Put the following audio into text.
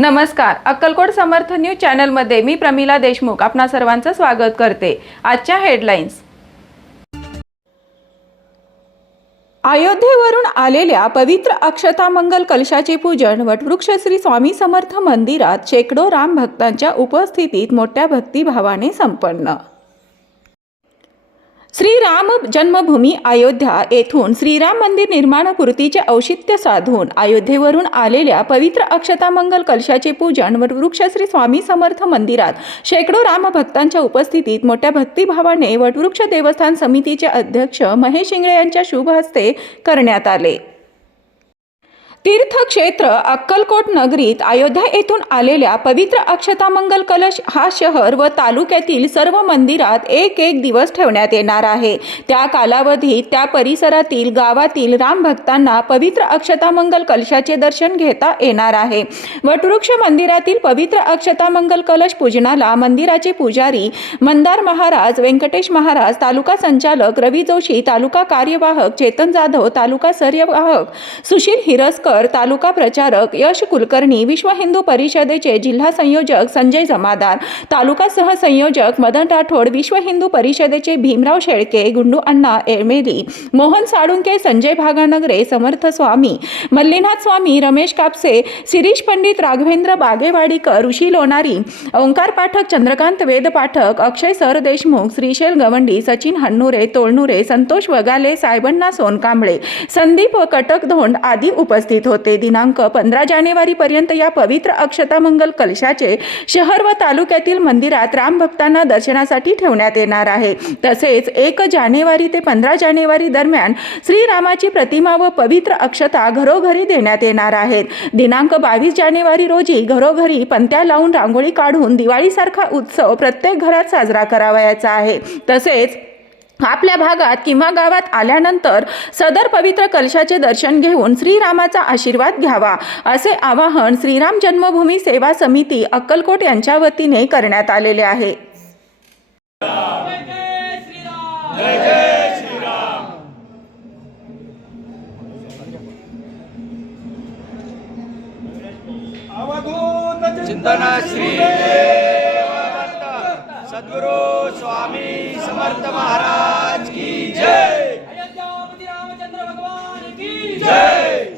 नमस्कार. अक्कलकोट समर्थ न्यूज चॅनलमध्ये मी प्रमिला देशमुख आपणा सर्वांचं स्वागत करते. आजच्या हेडलाईन्स. अयोध्येवरून आलेल्या पवित्र अक्षता मंगल कलशाचे पूजन वटवृक्ष श्री स्वामी समर्थ मंदिरात शेकडो राम भक्तांच्या उपस्थितीत मोठ्या भक्तिभावाने संपन्न. श्रीराम जन्मभूमी अयोध्या येथून श्रीराम मंदिर निर्माण कृतीचे औचित्य साधून अयोध्येवरून आलेल्या पवित्र अक्षता मंगल कलशाचे पूजन व वृक्षश्री स्वामी समर्थ मंदिरात शेकडो रामभक्तांच्या उपस्थितीत मोठ्या भक्तिभावाने वटवृक्ष देवस्थान समितीचे अध्यक्ष महेश इंगळे यांच्या शुभ हस्ते करण्यात आले. तीर्थक्षेत्र अक्कलकोट नगरीत अयोध्या येथून आलेल्या पवित्र अक्षतामंगल कलश हा शहर व तालुक्यातील सर्व मंदिरात एक एक दिवस ठेवण्यात येणार आहे. त्या कालावधीत त्या परिसरातील गावातील रामभक्तांना पवित्र अक्षतामंगल कलशाचे दर्शन घेता येणार आहे. वटवृक्ष मंदिरातील पवित्र अक्षतामंगल कलश पूजनाला मंदिराचे पुजारी मंदार महाराज व्यंकटेश महाराज तालुका संचालक रवी जोशी तालुका कार्यवाहक चेतन जाधव तालुका सर्यवाहक सुशील हिरसकर तर तालुका प्रचारक यश कुलकर्णी विश्व हिंदू परिषदेचे जिल्हा संयोजक संजय जमादार तालुका सहसंयोजक मदन राठोड विश्व हिंदू परिषदेचे भीमराव शेळके गुंडू अण्णा एमेली मोहन साळुंके संजय भागानगरे समर्थ स्वामी मल्लीनाथ स्वामी रमेश कापसे शिरीष पंडित राघवेंद्र बागेवाडीकर ऋषी लोणारी ओंकार पाठक चंद्रकांत वेद पाठक अक्षय सर देशमुख श्रीशैल गवंडी सचिन हन्नुरे तोळनुरे संतोष वगाले सायबण्णा सोनकांबळे संदीप कटकधोंड आदी उपस्थित होते. दिनांक पंधरा जानेवारीपर्यंत या पवित्र अक्षता मंगल कलशाचे शहर व तालुक्यातील मंदिरात रामभक्तांना दर्शनासाठी ठेवण्यात येणार आहे. तसेच एक जानेवारी ते पंधरा जानेवारी दरम्यान श्रीरामाची प्रतिमा व पवित्र अक्षता घरोघरी देण्यात येणार आहेत. दिनांक बावीस जानेवारी रोजी घरोघरी पंत्या लावून रांगोळी काढून दिवाळीसारखा उत्सव प्रत्येक घरात साजरा करावयाचा आहे. तसेच आपल्या भागात किंवा गावात आल्यानंतर सदर पवित्र कलशाचे दर्शन घेऊन श्रीरामाचा आशीर्वाद घ्यावा असे आवाहन श्रीराम जन्मभूमी सेवा समिती अक्कलकोट यांच्या वतीने करण्यात आलेले आहे. चिंतन श्री सद्गुरु स्वामी समर्थ महाराज की जय। अयोध्यापती रामचंद्र भगवान की जय।